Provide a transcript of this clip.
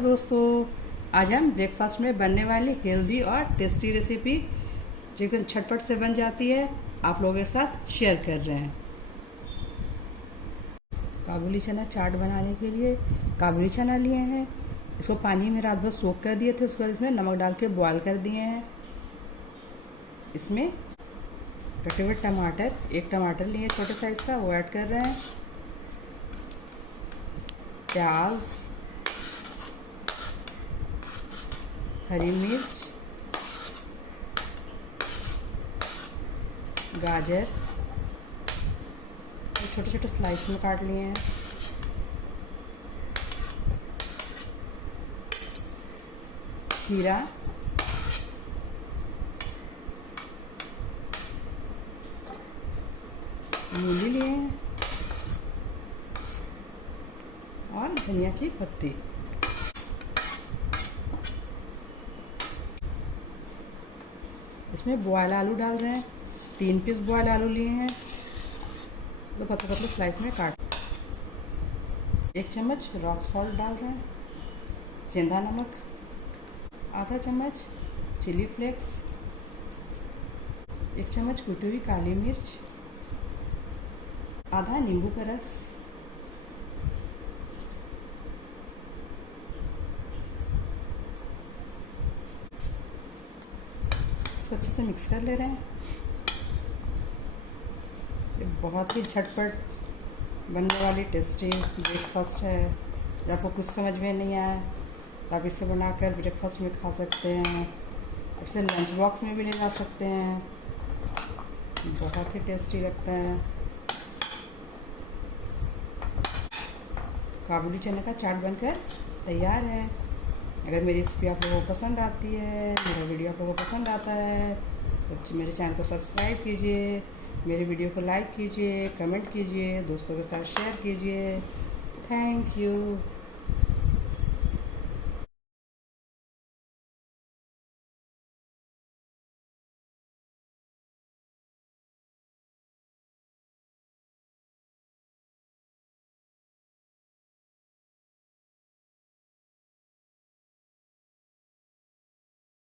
Hello दोस्तों, आज हम ब्रेकफास्ट में बनने वाली हेल्दी और टेस्टी रेसिपी जो एकदम झटपट से बन जाती है आप लोगों के साथ शेयर कर रहे हैं। काबुली चना चाट बनाने के लिए काबुली चना लिए हैं। इसको पानी में रात भर सोख कर दिए थे, उसके बाद इसमें नमक डाल के बॉयल कर दिए हैं। इसमें कटे हुए टमाटर, एक टमाटर लिए छोटे साइज़ का, वो ऐड कर रहे हैं। प्याज, हरी मिर्च, गाजर छोटे छोटे स्लाइस में काट लिए हैं। खीरा, मूली लिए हैं और धनिया की पत्ती। इसमें बॉयल आलू डाल रहे हैं। 3 पीस बॉयल आलू लिए हैं, तो पतले पतले स्लाइस में काट। 1 चम्मच रॉक सॉल्ट डाल रहे हैं। सेंधा नमक, आधा चम्मच चिली फ्लेक्स, 1 चम्मच कुटी हुई काली मिर्च, आधा नींबू का रस, इसको अच्छे से मिक्स कर ले रहे हैं। ये बहुत ही झटपट बनने वाली टेस्टी ब्रेकफास्ट है। जब आपको कुछ समझ में नहीं आया तो आप इसे बनाकर ब्रेकफास्ट में खा सकते हैं, इसे लंच बॉक्स में भी ले जा सकते हैं। बहुत ही टेस्टी लगता है। काबुली चने का चाट बनकर तैयार है। अगर मेरी रेसिपी आप लोगों को पसंद आती है, मेरा वीडियो आप लोगों को पसंद आता है तो मेरे चैनल को सब्सक्राइब कीजिए, मेरे वीडियो को लाइक कीजिए, कमेंट कीजिए, दोस्तों के साथ शेयर कीजिए। Thank you.